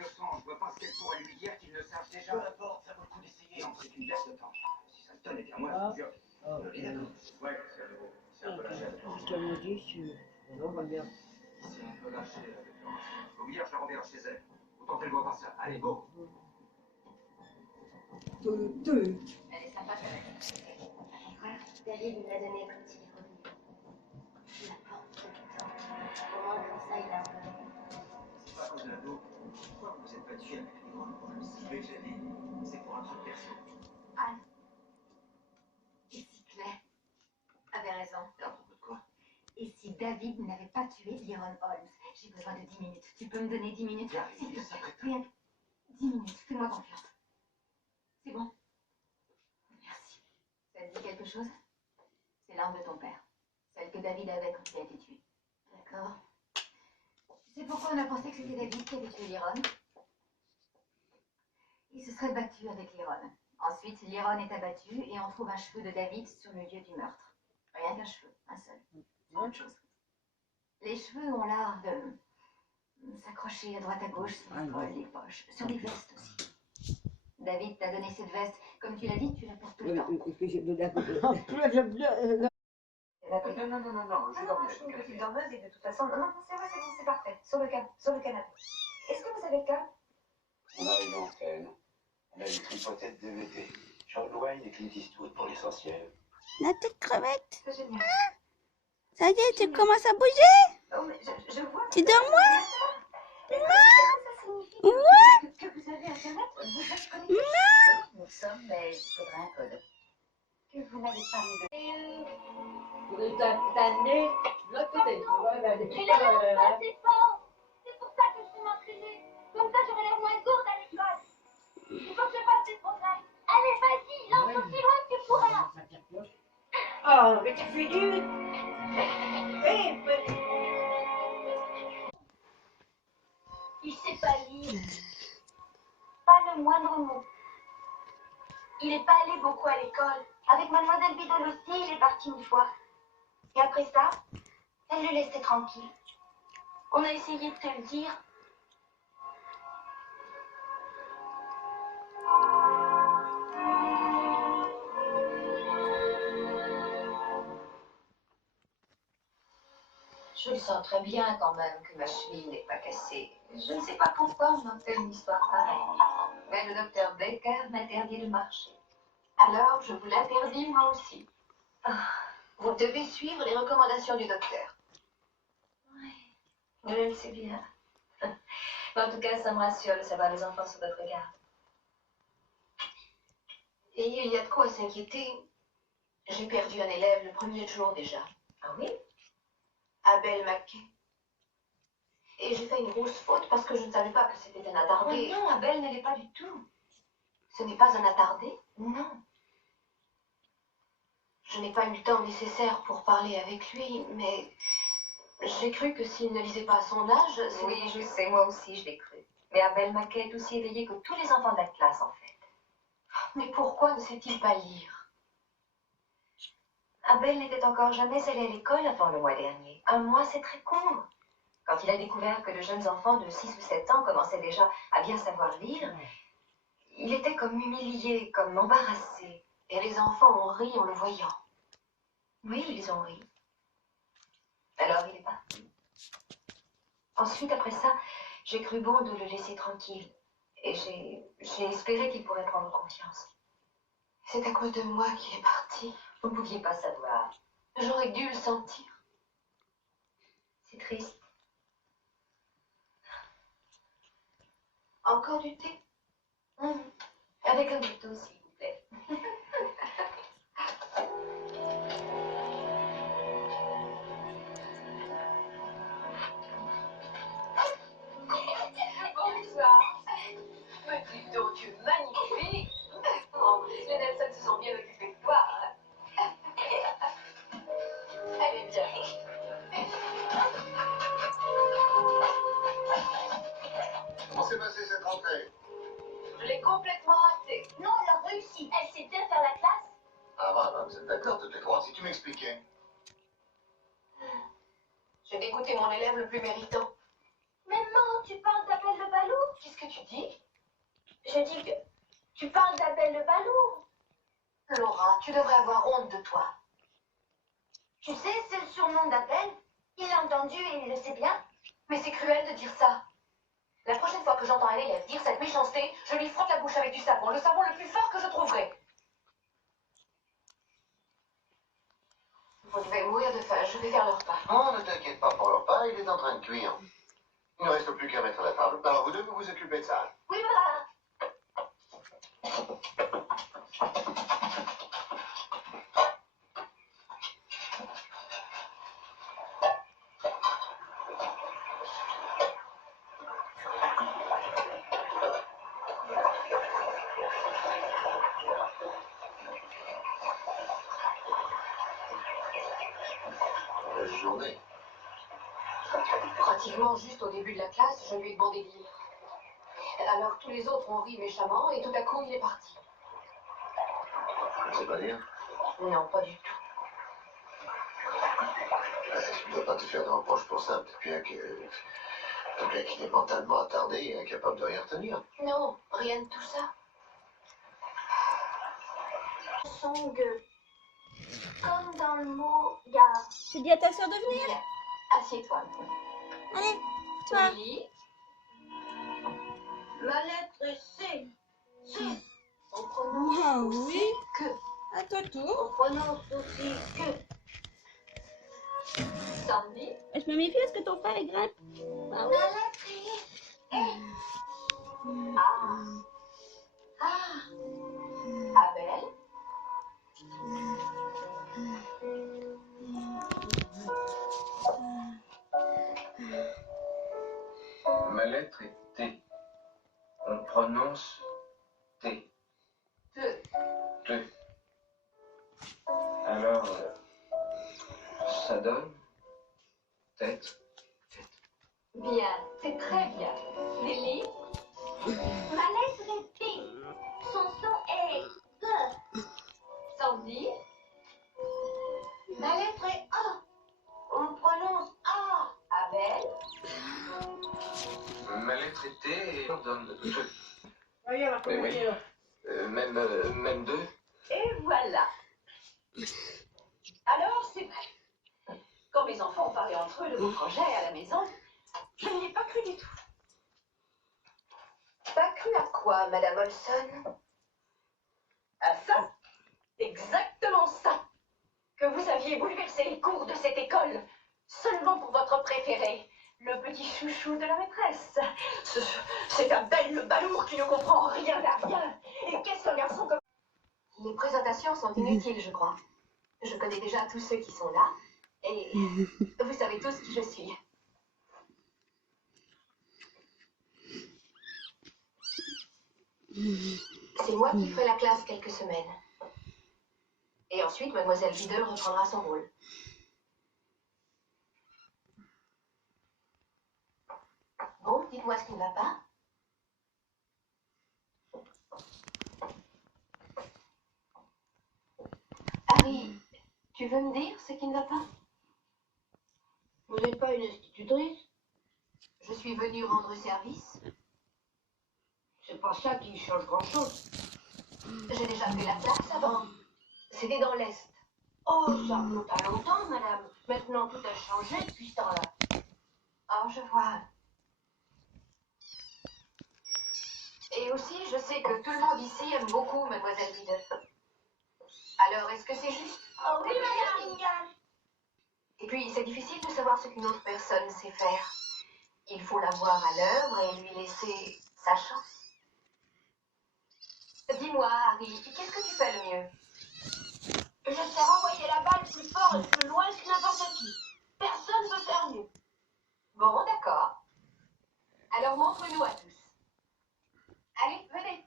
de sang. Je vois pas ce qu'elle pourrait lui dire qu'il ne sache déjà. Peu importe, ça vaut le coup d'essayer. Non, c'est une perte de temps. Si ça me tenait bien, moi, je vous jure. Ouais, c'est à nouveau. C'est un peu lâché avec Laurence. Je te le dis, non, pas bien. C'est un peu lâché avec Laurence. Faut me dire, je la renverrai chez elle. Autant qu'elle voit pas ça. Allez, go. Elle est sympa, quand même. Voilà, David me l'a donné quand il est revenu. Il la porte tout le temps. Au moins, comme ça, il a un peu de... C'est pas à cause de la dope. Pourquoi vous êtes battu avec les grands problèmes? Si je l'ai déjà dit, c'est pour un truc perso. Anne. Et si Claire avait raison? À propos de quoi? Et si David n'avait pas tué Lyron Holmes? J'ai besoin de 10 minutes. Tu peux me donner 10 minutes? Viens, il y a ça près de toi. Rien que 10 minutes. Fais-moi confiance. C'est bon? Merci. Ça te dit quelque chose? C'est l'arme de ton père. Celle que David avait quand il a été tué. D'accord. Tu sais pourquoi on a pensé que c'était David qui avait tué Lyron? Il se serait battu avec Lyron. Ensuite, Lyron est abattu et on trouve un cheveu de David sur le lieu du meurtre. Rien qu'un cheveu, un seul. C'est autre chose. Les cheveux ont l'art de s'accrocher à droite à gauche sur les poches, sur les vestes aussi. David t'a donné cette veste. Comme tu l'as dit, tu la portes tout le temps. Est-ce que j'ai donné à côté? En plus, j'aime bien. Non, je dors Je suis une petite dormeuse et de toute façon, non, c'est vrai, c'est bon, c'est parfait. Sur le canapé. Est-ce que vous avez le câble? On arrive en scène. On a une tripotette DVT. John Wayne et Clint Eastwood pour l'essentiel. La petite crevette. C'est génial. Ça y est, tu commences à bouger? Oh, mais je vois. Tu dors moins? Qu'est-ce que ça signifie? Ouais. Que vous avez Internet? Vous êtes connecté? Non. Nous sommes, mais il faudra un code. Que vous n'avez pas mis de... T'as né de l'autre côté. Tu vois, Mais là, pas assez fort. C'est pour ça que je suis m'entraîner. Comme ça, j'aurai l'air moins gourde à l'école. Il faut que je fasse des progrès. Allez, vas-y, lance aussi loin que tu pourras. Oh, mais tu fais du... Il sait pas lire. Pas le moindre mot. Il est pas allé beaucoup à l'école. Avec mademoiselle Bidol aussi, il est parti une fois. Et après ça, elle le laissait tranquille. On a essayé de te le dire. Je le sens très bien quand même que ma cheville n'est pas cassée. Je ne sais pas pourquoi on en fait une histoire pareille. Mais le docteur Baker m'interdit de marcher. Alors je vous l'interdis moi aussi. Vous devez suivre les recommandations du docteur. Oui, je le sais bien. Mais en tout cas, ça me rassure de savoir les enfants sur votre garde. Et il y a de quoi s'inquiéter. J'ai perdu un élève le premier jour déjà. Ah oui? Abel Mackay. Et j'ai fait une grosse faute parce que je ne savais pas que c'était un attardé. Oh non, Abel ne l'est pas du tout. Ce n'est pas un attardé? Non. Je n'ai pas eu le temps nécessaire pour parler avec lui, mais j'ai cru que s'il ne lisait pas à son âge... Oui, je sais, moi aussi je l'ai cru. Mais Abel Mackay est aussi éveillé que tous les enfants de la classe, en fait. Mais pourquoi ne sait-il pas lire? Abel n'était encore jamais allé à l'école avant le mois dernier. Un mois, c'est très court. Quand il a découvert que de jeunes enfants de 6 ou 7 ans commençaient déjà à bien savoir lire, il était comme humilié, comme embarrassé. Et les enfants ont ri en le voyant. Oui, ils ont ri. Alors il est parti. Ensuite, après ça, j'ai cru bon de le laisser tranquille. Et j'ai espéré qu'il pourrait prendre confiance. C'est à cause de moi qu'il est parti. Vous ne pouviez pas savoir. J'aurais dû le sentir. C'est triste. Encore du thé? Avec un gâteau, s'il vous plaît. Bonsoir. Mais dis donc, tu es magnifique. Oh, les Nelson se sont bien occupés de toi. Hein. Elle est bien. Comment s'est passée cette rentrée? Je l'ai complètement ratée. Non, elle a réussi. Elle sait bien faire la classe. Ah bah, vous êtes d'accord toutes les trois, si tu m'expliquais. J'ai dégoûté mon élève le plus méritant. Maman, tu parles d'Abel le ballot? Qu'est-ce que tu Je dis que tu parles d'Abel le balourd. Laura, tu devrais avoir honte de toi. Tu sais, c'est le surnom d'Abel. Il l'a entendu et il le sait bien. Mais c'est cruel de dire ça. La prochaine fois que j'entends un élève dire cette méchanceté, je lui frotte la bouche avec du savon, le savon le plus fort que je trouverai. Vous devez mourir de faim, je vais faire le repas. Oh, ne t'inquiète pas pour le repas, il est en train de cuire. Il ne reste plus qu'à mettre la table. Alors vous devez vous occuper de ça. Oui, voilà. La journée. Pratiquement juste au début de la classe, je lui ai demandé de lire. Alors tous les autres ont ri méchamment et tout à coup il est parti. Je ne sais pas dire. Non, pas du tout. Tu ne dois pas te faire de reproches pour ça. Peut-être bien qu'il est mentalement attardé et incapable de rien retenir. Non, rien de tout ça. Song, comme dans le mot gare. Tu dis à ta soeur de venir? Viens, assieds-toi. Allez, toi. Lily, Ma lettre est C. C. On prononce Ah aussi oui. que. À toi tour. On prononce aussi que. Sandy, Je me méfie parce que ton frère il grimpe. Ah oui. La lettre est Abel, Ma lettre est T. On prononce T. Te. T. Alors, ça donne tête. bien, c'est très bien. Lily, Ma lettre est P. Son son est P. Sandy, Ma lettre est A. On prononce A. Abel, Ma lettre est T et on donne T. Oui, on va commencer, là. Même deux. et voilà. Alors, c'est vrai. Quand mes enfants ont parlé entre eux de mon projet à la maison, je n'y ai pas cru du tout. Pas cru à quoi, Madame Olson? À ça, exactement ça. Que vous aviez bouleversé les cours de cette école, seulement pour votre préféré, le petit chouchou de la maîtresse. C'est Abel le balourd qui ne comprend rien à rien. Et qu'est-ce qu'un garçon comme... Les présentations sont inutiles, je crois. Je connais déjà tous ceux qui sont là. Et vous savez tous qui je suis. C'est moi qui ferai la classe quelques semaines. Et ensuite, Mademoiselle Biddle reprendra son rôle. Bon, dites-moi ce qui ne va pas. Harry, tu veux me dire ce qui ne va pas? Vous n'êtes pas une institutrice? Je suis venue rendre service. C'est pas ça qui change grand-chose. J'ai déjà fait la classe avant. C'était dans l'Est. Oh, ça remonte à longtemps, madame. Maintenant, tout a changé depuis ce temps-là. Oh, je vois. Et aussi, je sais que tout le monde ici aime beaucoup Mademoiselle Biddle. Alors, est-ce que c'est juste? Oh oui, madame. Et puis, c'est difficile de savoir ce qu'une autre personne sait faire. Il faut la voir à l'œuvre et lui laisser sa chance. Dis-moi, Harry, qu'est-ce que tu fais le mieux? Je sais renvoyer la balle plus fort et plus loin que n'importe qui. Personne ne peut faire mieux. Bon, d'accord. Alors, montre-nous à tous. Allez, venez.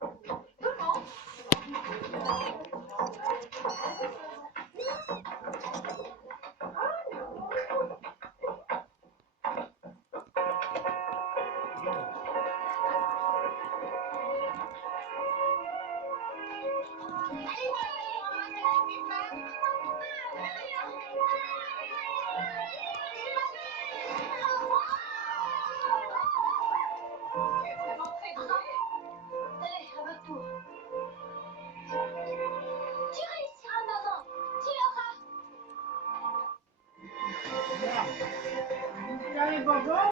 Tout le monde. les bonbons.